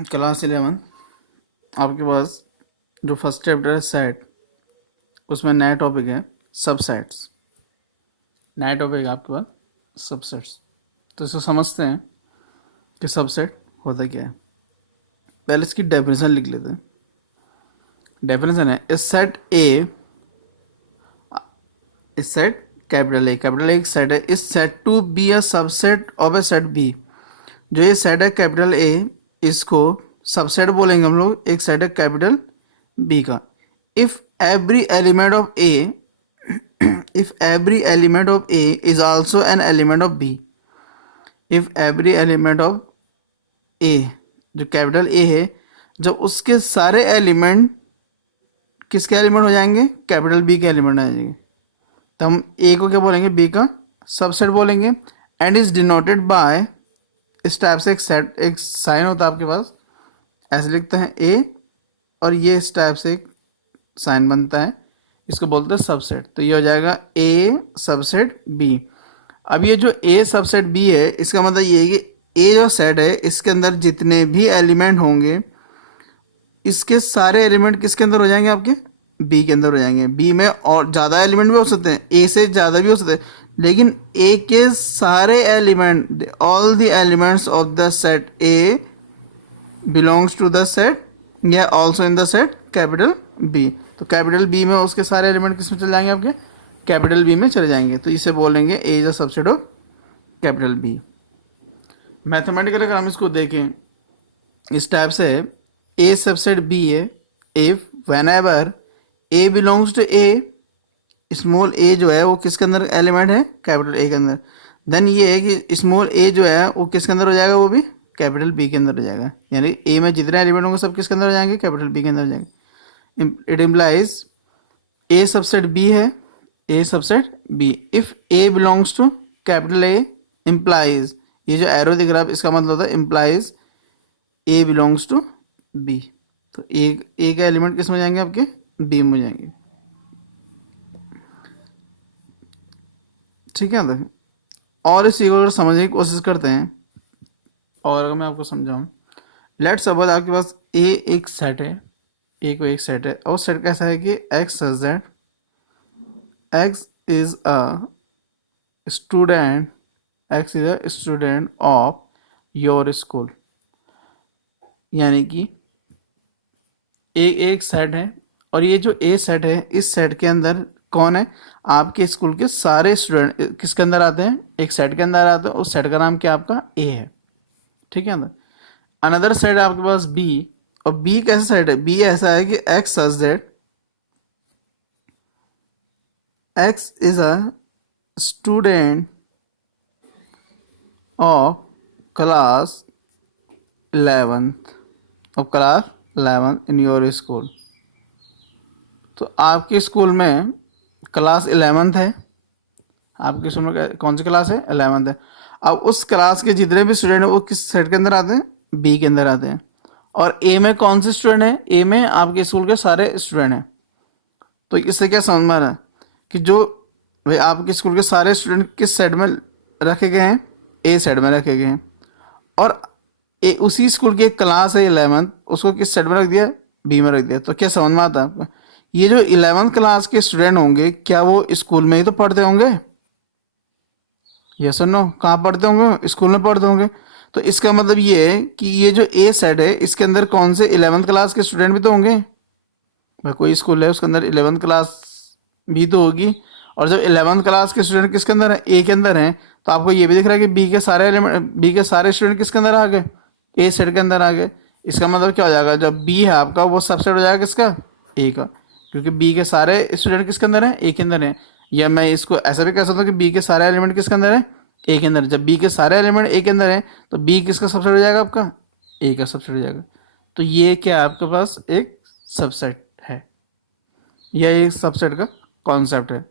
Class 11 आपके पास जो first chapter है सेट, उसमें नया टॉपिक है सबसेट्स। नया टॉपिक है आपके पास सबसेट्स। तो इसको समझते हैं कि सबसेट होता क्या है। पहले इसकी डेफिनेशन लिख लेते हैं। डेफिनेशन है इस सेट ए, इस सेट कैपिटल ए एक सेट है, is said to be a subset of a set B. जो ये सेट है कैपिटल ए, इसको सबसेट बोलेंगे हम लोग एक सेट है कैपिटल बी का। If every element of A if every element of A is also an element of B, if every element of A जो कैपिटल A है, जब उसके सारे एलिमेंट किसके एलिमेंट हो जाएंगे, कैपिटल B के एलिमेंट आ जाएंगे, तो हम A को क्या बोलेंगे, B का सबसेट बोलेंगे। एंड इज डिनोटेड बाय, इस टाइप से एक सेट, एक साइन होता है आपके पास, ऐसे लिखते हैं A, और ये इस टाइप से एक साइन बनता है, इसको बोलते हैं सबसेट। तो ये हो जाएगा ए सबसेट बी। अब ये जो ए सबसेट बी है, इसका मतलब ये है कि ए जो सेट है, इसके अंदर जितने भी एलिमेंट होंगे, इसके सारे एलिमेंट किसके अंदर हो जाएंगे, आपके बी के अंदर हो जाएंगे। बी में और ज़्यादा एलिमेंट भी हो सकते हैं, ए से ज़्यादा भी हो सकते हैं, लेकिन ए के सारे element, all the elements of the set A belongs to the set या also in the set capital B. तो कैपिटल बी में उसके सारे एलिमेंट किस में चले जाएंगे, आपके कैपिटल बी में चले जाएंगे। तो इसे बोलेंगे A is a subset of capital B. Mathematical अगर हम इसको देखें इस टाइप से, ए सबसेट बी है if whenever a belongs to A, small a जो है वो किसके अंदर एलिमेंट है, कैपिटल ए के अंदर। देन ये है कि स्मॉल ए जो है वो किसके अंदर हो जाएगा, वो भी कैपिटल बी के अंदर हो जाएगा। यानी ए में जितने एलिमेंट होंगे सब किसके अंदर हो जाएंगे, कैपिटल बी के अंदर हो जाएंगे। It implies A subset B है, A subset B if a belongs to capital A, implies, ये जो एरो दिख रहा है इसका मतलब होता है implies A belongs to B. तो ए का एलिमेंट किस में जाएंगे, आपके बी में जाएंगे। ठीक है ना। और इस चीज़ को अगर समझने की कोशिश करते हैं, और अगर मैं आपको समझाऊं, लेट्स सपोज आपके पास ए एक सेट है, ए को एक सेट है, और सेट कैसा है कि x such that x is a student, x is a student of your school. यानी कि एक सेट है, और ये जो ए सेट है, इस सेट के अंदर कौन है, आपके स्कूल के सारे स्टूडेंट किसके अंदर आते हैं, एक सेट के अंदर आते हैं। उस सेट का नाम क्या आपका ए है। ठीक है ना। अनदर सेट है आपके पास बी, और बी कैसा सेट है, बी ऐसा है कि x such that x is a student of class 11th, of class 11 in your school. तो आपके स्कूल में क्लास 11th है, आपके स्कूल में कौन सी क्लास है, 11th है। अब उस क्लास के जितने भी स्टूडेंट हैं वो किस सेट के अंदर आते हैं, बी के अंदर आते हैं। और ए में कौन से स्टूडेंट है, ए में आपके स्कूल के सारे स्टूडेंट हैं। तो इससे क्या समझ में आ रहा है कि जो भाई आपके स्कूल के सारे स्टूडेंट किस सेट में रखे गए हैं, ए सेट में रखे गए हैं। और ए उसी स्कूल की एक क्लास है 11th, उसको किस सेट में रख दिया, बी में रख दिया। तो क्या समझ में आता है आपको, ये जो 11th क्लास के स्टूडेंट होंगे, क्या वो स्कूल में ही तो पढ़ते होंगे, यस और नो, कहाँ पढ़ते होंगे, स्कूल में पढ़ते होंगे। तो इसका मतलब ये है कि ये जो ए सेट है, इसके अंदर कौन से 11th क्लास के स्टूडेंट भी तो होंगे। भाई कोई स्कूल है उसके अंदर 11th क्लास भी तो होगी, और जब 11th क्लास के स्टूडेंट किसके अंदर है, ए के अंदर हैं, तो आपको ये भी दिख रहा है कि बी के सारे एलिमेंट, बी के सारे स्टूडेंट किसके अंदर आ गए, ए सेट के अंदर आ गए। इसका मतलब क्या हो जाएगा, जब बी है आपका वो सबसेट हो जाएगा किसका, ए का, क्योंकि बी के सारे स्टूडेंट किसके अंदर हैं, ए के अंदर हैं। या मैं इसको ऐसा भी कह सकता हूँ कि बी के सारे एलिमेंट किसके अंदर है, ए के अंदर। जब बी के सारे एलिमेंट ए के अंदर हैं, तो बी किसका सबसेट हो जाएगा, आपका ए का सबसेट हो जाएगा। तो ये क्या आपके पास एक सबसेट है, यह एक सबसेट का कॉन्सेप्ट है।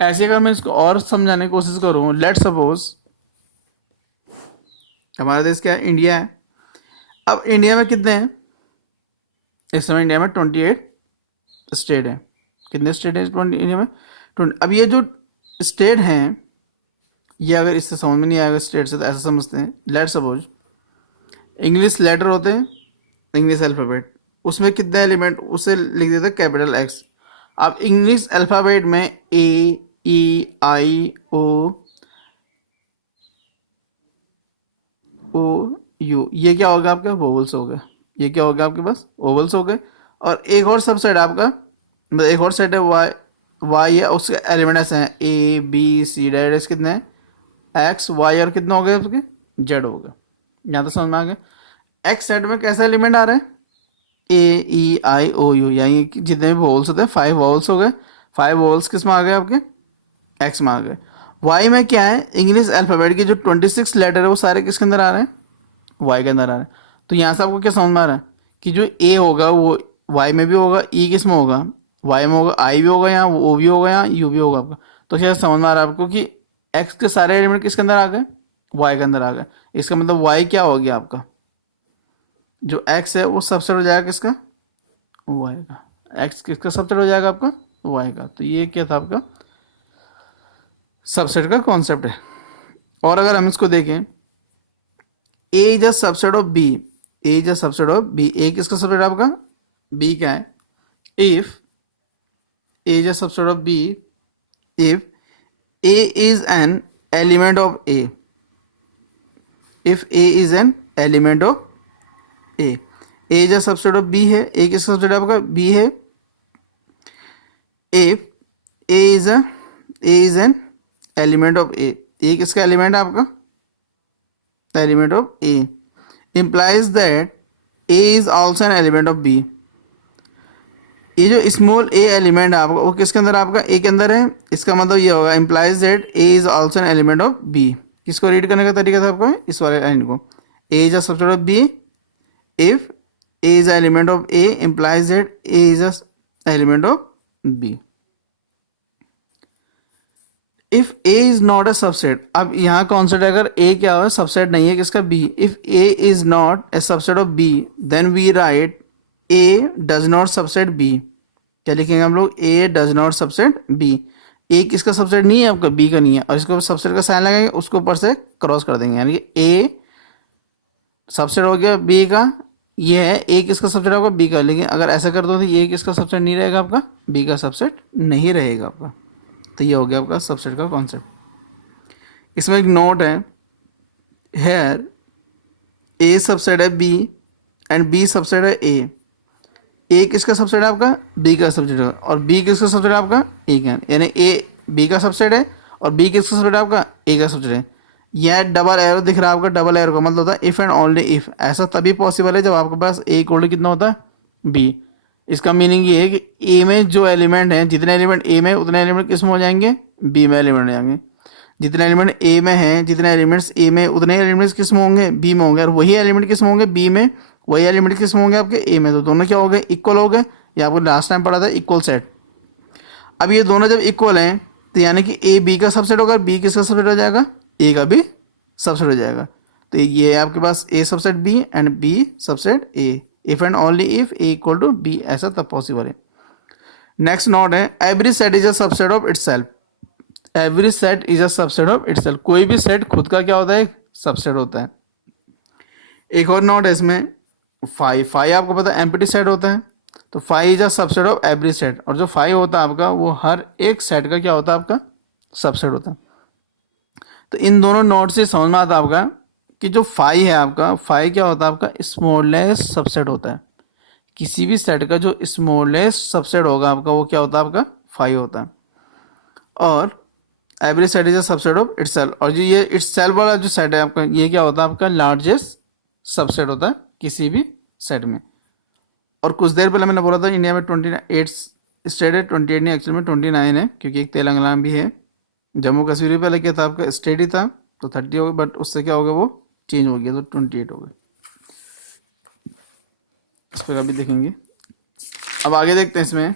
ऐसे अगर मैं इसको और समझाने की कोशिश करूं, लेट सपोज हमारा देश क्या है, इंडिया है। अब इंडिया में कितने हैं, इस समय इंडिया में 28 स्टेट हैं। कितने स्टेट हैं इंडिया में, 20। अब ये जो स्टेट हैं, ये अगर इससे समझ में नहीं आएगा स्टेट से, तो ऐसा समझते हैं, लेट सपोज इंग्लिश लेटर होते हैं, इंग्लिश अल्फ़ाबेट, उसमें कितने एलिमेंट, उसे लिख देते हैं कैपिटल एक्स। अब इंग्लिश अल्फ़ाबेट में ए, ई, आई, ओ, यू, ये क्या होगा आपका, वोवल्स हो गए। ये क्या होगा आपके पास, वोवल्स हो गए। और एक और सबसेट आपका, मतलब एक और सेट है वाई, वाई है, उसके एलिमेंट ऐसे हैं ए, बी, सी, डायरेक्ट कितने हैं, एक्स, वाई, और कितने हो गए उसके, जेड हो गए। यहाँ तो समझ में आ गया। एक्स सेट में कैसे एलिमेंट आ रहे हैं, ए, ई, आई, ओ, यू, यानी कि जितने भी वोवल्स होते हैं 5 वोवल्स हो गए। 5 वोवल्स किस में आ गए आपके, एक्स में आ गए। वाई में क्या है, इंग्लिश अल्फ़ाबेट के जो 26 लेटर है वो सारे किसके अंदर आ रहे हैं, वाई के अंदर आ रहे हैं। तो यहाँ से आपको क्या समझ में आ रहा है कि जो ए होगा वो वाई में भी होगा, ई किस में होगा, वाई में होगा, आई भी होगा, यहाँ ओ भी होगा, यहाँ यू भी होगा आपका। तो क्या समझ में आ रहा है आपको कि एक्स के सारे एलिमेंट किसके अंदर आ गए, वाई के अंदर आ गए। इसका मतलब वाई क्या हो गया आपका, जो एक्स है वो सबसेट हो जाएगा किसका, वाई का। एक्स किसका सबसेट हो जाएगा आपका, वाई का। तो ये क्या था आपका सबसेट का कॉन्सेप्ट है। और अगर हम इसको देखें, A is a subset of B, A is a subset of B, A किसका सबसेट है आपका, बी क्या है, if A is a subset of B, if A is an element of A, if A is an element of A, A is a subset of B है, A किसका subset है आपका, B है। If A is a, a is an element of A किसका element है आपका, element of A, implies that a is also an element of b। ये जो स्मॉल ए एलिमेंट है आपका वो किसके अंदर आपका, ए के अंदर है। इसका मतलब ये होगा implies that a is also an element of b। किसको रीड करने का तरीका था आपको, इस वाले लाइन को, a is a subset of b if a is an element of a implies that a is a element of b। If A is not a subset, अब यहाँ कॉन्सेप्ट है अगर ए क्या हो, सबसेट नहीं है किसका, B. If A is not a subset of B then we write A does not subset B. क्या लिखेंगे हम लोग, A does not subset B. A किसका सबसेट नहीं है आपका, बी का नहीं है, और इसको सबसेट का साइन लगाएंगे, उसको ऊपर से क्रॉस कर देंगे, यानी कि ए सबसेट हो गया बी का। ये है ए किसका सबसेट होगा, बी का। लेकिन अगर ऐसा कर दो तो ये किसका सबसेट नहीं रहेगा आपका, बी का सबसेट नहीं रहेगा आपका। तो ये हो गया आपका सबसेट का कॉन्सेप्ट। इसमें एक नोट है, हेयर ए सबसेट है बी एंड बी सबसेट है ए। ए किसका सबसेट है आपका, बी का सबसेट है, और बी किसका सबसेट है आपका, ए का। यानी ए बी का सबसेट है और बी किसका सबसेट है आपका, ए का सबसेट है। यह डबल एरो दिख रहा है आपका, डबल एरो का मतलब होता है इफ एंड ओनली इफ। ऐसा तभी पॉसिबल है जब आपके पास ए इक्वल टू कितना होता है, बी। इसका मीनिंग ये है कि ए में जो एलिमेंट हैं, जितने एलिमेंट ए में उतने एलिमेंट किस में हो जाएंगे, बी में एलिमेंट हो जाएंगे। जितने एलिमेंट ए में हैं, जितने एलिमेंट्स ए में, उतने एलिमेंट्स किस में होंगे, बी में होंगे। और वही एलिमेंट किस में होंगे, बी में, वही एलिमेंट किस में होंगे आपके, ए में। तो दोनों क्या हो गए, इक्वल हो गए। ये आपको लास्ट टाइम पढ़ा था इक्वल सेट। अब ये दोनों जब इक्वल हैं तो यानी कि ए बी का सबसेट होगा, बी किसका सबसेट हो जाएगा, ए का भी सबसेट हो जाएगा। तो ये है आपके पास A subset B and B subset A. If and only if A equal to B, ऐसा तब पॉसिबल है। नेक्स्ट नोट है, every set is a subset of itself. Every set is a subset of itself. कोई भी set खुद का क्या होता है, सबसेट होता है। एक और नोट है इसमें, फाइव आपको पता है एम्प्टी सेट होता है। तो five is a subset of every set. और जो फाइव होता है आपका वो हर एक सेट का क्या होता है आपका, सबसेट होता है। तो इन दोनों नोट से समझ में आता है आपका कि जो फाइव है आपका, फाइव क्या होता है आपका, स्मॉलेस्ट सबसेट होता है। किसी भी सेट का जो स्मॉलेस्ट सबसेट होगा आपका वो क्या होता है आपका, फाइव होता है। और every set is a subset of itself. और जो ये इटसेल्फ वाला जो सेट है आपका, ये क्या होता है आपका, लार्जेस्ट सबसेट होता है किसी भी सेट में। और कुछ देर पहले मैंने बोला था इंडिया में 28 स्टेट है, 28 नहीं एक्चुअली में 29 है, क्योंकि एक तेलंगाना भी है। जम्मू कश्मीर भी पहले क्या था आपका, स्टेट ही था, तो 30 हो गया, बट उससे क्या हो गया, वो चेंज हो गया, तो 28 हो गए। इस पर अभी देखेंगे। अब आगे देखते हैं इसमें,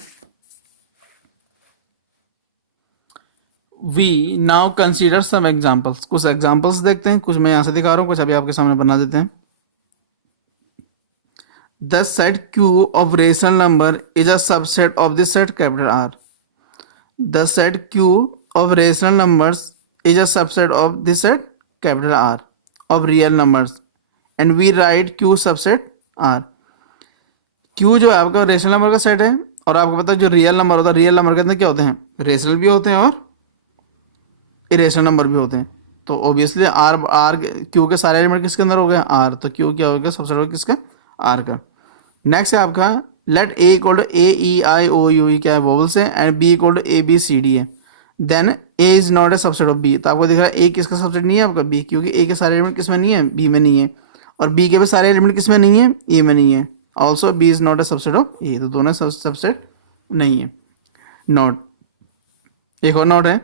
we now consider some examples. कुछ एग्जाम्पल्स देखते हैं, कुछ मैं यहाँ से दिखा रहा हूँ, कुछ अभी आपके सामने बना देते हैं। The set Q of rational number is a subset of the set capital R. The set Q of rational numbers is a subset of the set capital R of real numbers and we write Q subset R. Q जो है आपका rational number का set है, और आपको पता है जो रियल नंबर होता है, रियल नंबर के अंदर क्या होते हैं, रेशनल भी होते हैं और इरेशनल नंबर भी होते हैं। तो ऑब्वियसली आर आर क्यू के सारे एलिमेंट किसके अंदर हो गए, आर, तो क्यू क्या हो गया, सबसेट हो गया किसका, आर का। नेक्स्ट है आपका let A equal to A E I O U, क्या है, वोवल्स है, and B equal to A B C D है, then A is not a subset of B. तो आपको दिख रहा है ए किसका सबसेट नहीं है आपका, बी, क्योंकि ए के सारे एलिमेंट किस में नहीं है, बी में नहीं है, और बी के भी सारे एलिमेंट किस में नहीं है, ए में नहीं है। Also B is not a subset of A, तो दोनों सबसेट नहीं है। नॉट, एक और नॉट है,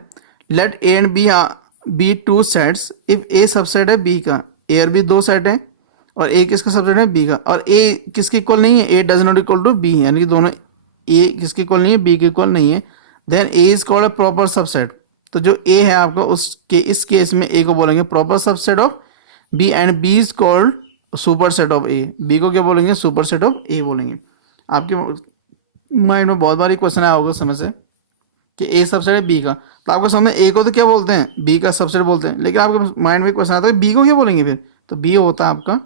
let A and B two sets if A subset है बी का, ए और बी दो सेट है, और ए किसका सबसेट है, बी का, और ए किसके इक्वल नहीं है, A does not equal to B, यानी कि दोनों ए किसके इक्वल नहीं है, बी के इक्वल नहीं है, then A is called a proper subset. तो जो ए है आपका उसके इस केस में ए को बोलेंगे proper subset of B, and B is called superset of A, B को क्या बोलेंगे, सुपर सेट ऑफ ए बोलेंगे। आपके माइंड में बहुत बार क्वेश्चन आया होगा समय से कि ए सबसेट है बी का, तो आपको समझ में ए को तो क्या बोलते हैं, बी का सबसेट बोलते हैं, लेकिन आपके माइंड में क्वेश्चन आता है बी को क्या बोलेंगे फिर, तो बी होता है आपका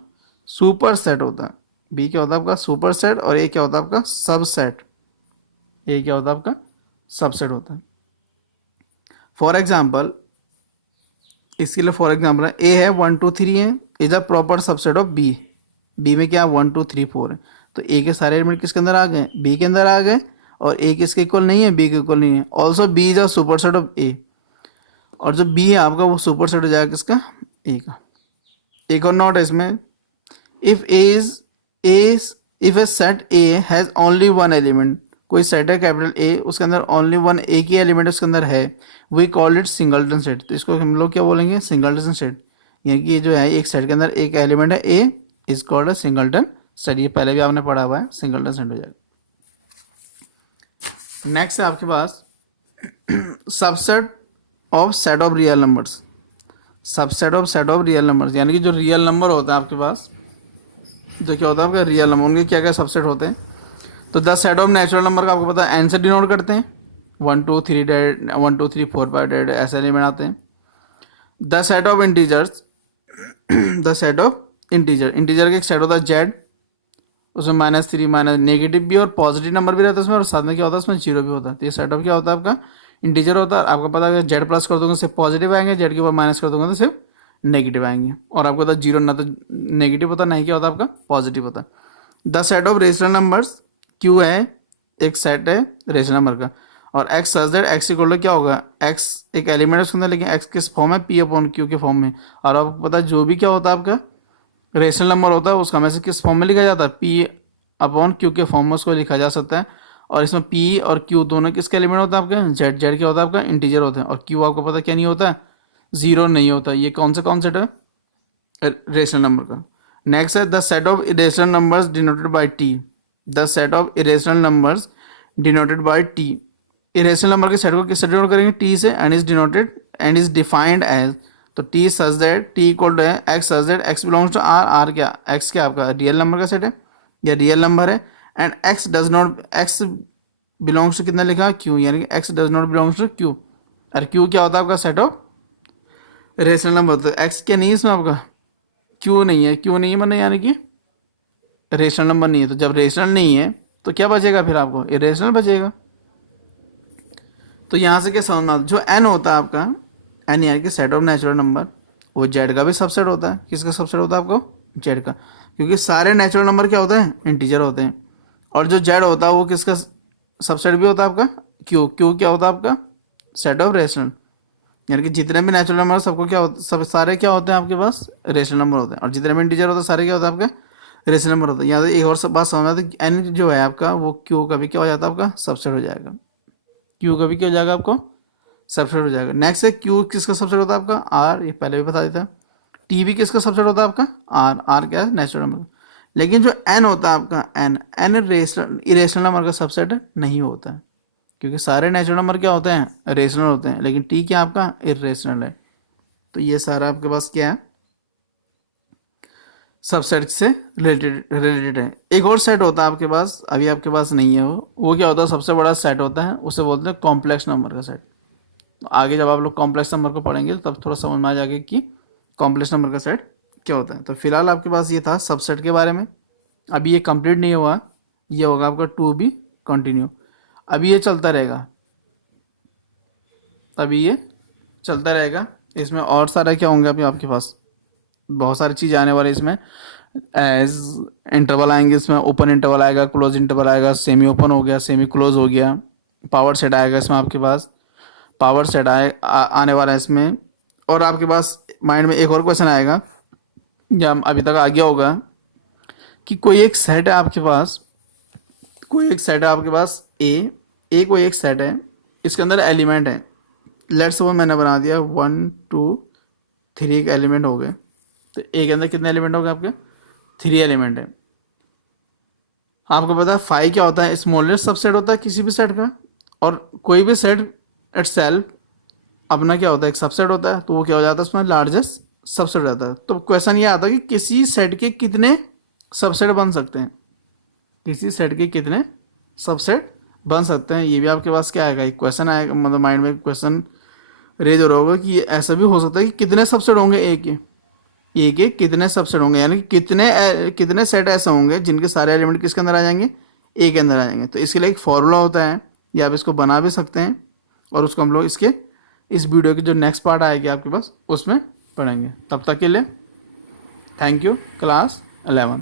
सुपर सेट होता है, बी क्या होता है आपका सुपर सेट, और ए क्या होता है आपका सबसेट, ए क्या होता है आपका सबसेट होता है। फॉर एग्जाम्पल, इसके लिए फॉर एग्जाम्पल है ए है 1 2 3 है, is a proper subset of B, B में क्या 1 2 3 4 है, तो ए के सारे एलिमेंट किसके अंदर आ गए, बी के अंदर आ गए, और ए किसके इक्वल नहीं है, बी के इक्वल नहीं है। Also B is a superset of A, और जो बी है आपका वो सुपर सेट हो जाएगा किसका, ए का। एक और नोट है इसमें, if if A set A has only one element, कोई सेट है कैपिटल ए, उसके अंदर ओनली वन एक ही एलिमेंट उसके अंदर है, we call it singleton set. तो इसको हम लोग क्या बोलेंगे, सिंगलटन सेट, यानी कि ये जो है एक सेट के अंदर एक एलिमेंट है ए, इज कॉल्ड सिंगलटन सेट। ये पहले भी आपने पढ़ा हुआ है, सिंगलटन सेट हो जाएगा। नेक्स्ट है आपके पास subset of set of real numbers, subset of set of real numbers, यानी कि जो रियल नंबर होता है आपके पास, तो क्या होता है आपका रियल नंबर, उनके क्या क्या सबसेट होते हैं। तो 10 सेट ऑफ नेचुरल नंबर का आपको पता है एन से डिनोट करते हैं, 1 2 3 डेड 1 2 3 4 5 डेड ऐसे एलिमेंट आते हैं। The set of integers, the set of integer का एक सेट होता है जेड, उसमें -3 माइनस नेगेटिव भी और पॉजिटिव नंबर भी रहता है उसमें, और साथ में क्या होता है उसमें जीरो भी होता है। तो ये सेट ऑफ क्या होता है आपका इंटीजर होता है। आपको पता है जेड प्लस कर दूंगा सिर्फ पॉजिटिव आएंगे, जेड के ऊपर माइनस कर दूंगा तो सिर्फ नेगेटिव आएंगे, और आपको पता जीरो ना तो नेगेटिव होता नहीं क्या होता आपका पॉजिटिव होता है। The set of rational numbers, Q है एक सेट है रेशनल नंबर का, और X such that X equal to क्या होगा, एक्स एक एलिमेंट है उसके अंदर, लेकिन एक्स किस फॉर्म है, पी अपॉन क्यू के फॉर्म में। और आपको पता है जो भी क्या होता है आपका रेशनल नंबर होता है उसका हमेशा किस फॉर्म में लिखा जाता है, पी अपॉन क्यू के फॉर्म में उसको लिखा जा सकता है। और इसमें पी और क्यू दोनों किसके एलिमेंट होता है आपके, जेड, जेड क्या होता है आपका इंटीजर होता है, और क्यू आपको पता क्या नहीं होता है, जीरो नहीं होता। ये कौन सा कॉन्सेप्ट है रेशनल नंबर का। नेक्स्ट है the set of irrational numbers denoted by T, the set of irrational numbers denoted by T. Irrational number के सेट को किससे डिनोट करेंगे, टी से, and is denoted and is defined as, तो T such that T equal to है x such that x belongs to R, R क्या x क्या आपका रियल नंबर का सेट है या रियल नंबर है, and X does not X belongs to कितना लिखा क्यू, यानी कि X does not belongs to Q, और क्यू क्या होता है आपका सेट ऑफ रेशनल नंबर। तो एक्स क्या नहीं है इसमें आपका, क्यू नहीं है, क्यू नहीं है मतलब यानी कि रेशनल नंबर नहीं है। तो जब रेशनल नहीं है तो क्या बचेगा फिर आपको, इरेशनल बचेगा। तो यहाँ से क्या समझना, जो एन होता है आपका एन यानी कि सेट ऑफ नेचुरल नंबर, वो जेड का भी सबसेट होता है। किसका सबसेट होता है आपको, जेड का, क्योंकि सारे नेचुरल नंबर क्या होते हैं, इंटीजर होते हैं। और जो जेड होता है वो किसका सबसेट भी होता है आपका, क्यू, क्यू क्या होता है आपका सेट ऑफ रेशनल, यानी कि जितने भी नेचुरल नंबर सबको क्या होता, सब सारे क्या होते हैं आपके पास रेशनल नंबर होते हैं, और जितने भी इंटीजर होते हैं सारे क्या होता है आपके रेशनल नंबर होता है। यहाँ एक और सब बात समझना था, एन जो है आपका वो क्यू का भी क्या हो जाता है आपका सबसेट हो जाएगा, क्यू का भी क्या हो जाएगा आपको सबसेट हो जाएगा। नेक्स्ट है क्यू किसका सबसेट होता है आपका आर, ये पहले भी बता देता है। टी भी किसका सबसेट होता है आपका आर, आर क्या है नेचुरल नंबर। लेकिन जो एन होता है आपका एन, एन इरेशनल नंबर का सबसेट नहीं होता है, क्योंकि सारे नेचुरल नंबर क्या होते हैं रेशनल होते हैं, लेकिन टी क्या आपका इरेशनल है। तो ये सारा आपके पास क्या है सबसेट से रिलेटेड है। एक और सेट होता है आपके पास, अभी आपके पास नहीं है वो क्या होता है सबसे बड़ा सेट होता है, उसे बोलते हैं कॉम्प्लेक्स नंबर का सेट। तो आगे जब आप लोग कॉम्प्लेक्स नंबर को पढ़ेंगे तब थोड़ा समझ में आ जाएगा कि कॉम्प्लेक्स नंबर का सेट क्या होता है। तो फिलहाल आपके पास ये था सबसेट के बारे में। अभी ये कंप्लीट नहीं हुआ, ये होगा आपका टू बी कंटिन्यू। अभी ये चलता रहेगा, अभी ये चलता रहेगा। इसमें और सारा क्या होंगे अभी आपके पास, बहुत सारी चीज़ आने वाली है इसमें। एज इंटरवल आएंगे इसमें, ओपन इंटरवल आएगा, क्लोज इंटरवल आएगा, सेमी ओपन हो गया, सेमी क्लोज हो गया, पावर सेट आएगा इसमें आपके पास, पावर सेट आने वाला है इसमें। और आपके पास माइंड में एक और क्वेश्चन आएगा, या अभी तक आ गया होगा, कि कोई एक सेट है आपके पास, कोई एक सेट है आपके पास ए कोई एक सेट है, इसके अंदर एलिमेंट है। लेट्स सपोज मैंने बना दिया 1 2 3 के एलिमेंट हो गए। तो ए के अंदर कितने एलिमेंट हो गए आपके, 3 एलिमेंट है। आपको पता है फाई क्या होता है, स्मॉलेस्ट सबसेट होता है किसी भी सेट का। और कोई भी सेट इटसेल्फ अपना क्या होता है, एक सबसेट होता है, तो वो क्या हो जाता है उसमें लार्जेस्ट सबसेट हो जाता है। तो क्वेश्चन ये आता है कि किसी सेट के कितने सबसेट बन सकते हैं, किसी सेट के कितने सबसेट बन सकते हैं। ये भी आपके पास क्या आएगा, एक क्वेश्चन आएगा, मतलब माइंड में क्वेश्चन रेज हो रहा होगा कि ये ऐसा भी हो सकता है कि कितने सबसेट होंगे ए के कितने सबसेट होंगे, यानी कि कितने सेट ऐसे होंगे जिनके सारे एलिमेंट किसके अंदर आ जाएंगे, ए के अंदर आ जाएंगे। तो इसके लिए एक फॉर्मूला होता है, या आप इसको बना भी सकते हैं, और उसको हम लोग इसके इस वीडियो की जो नेक्स्ट पार्ट आएगी आपके पास उसमें पढ़ेंगे। तब तक के लिए थैंक यू। क्लास 11।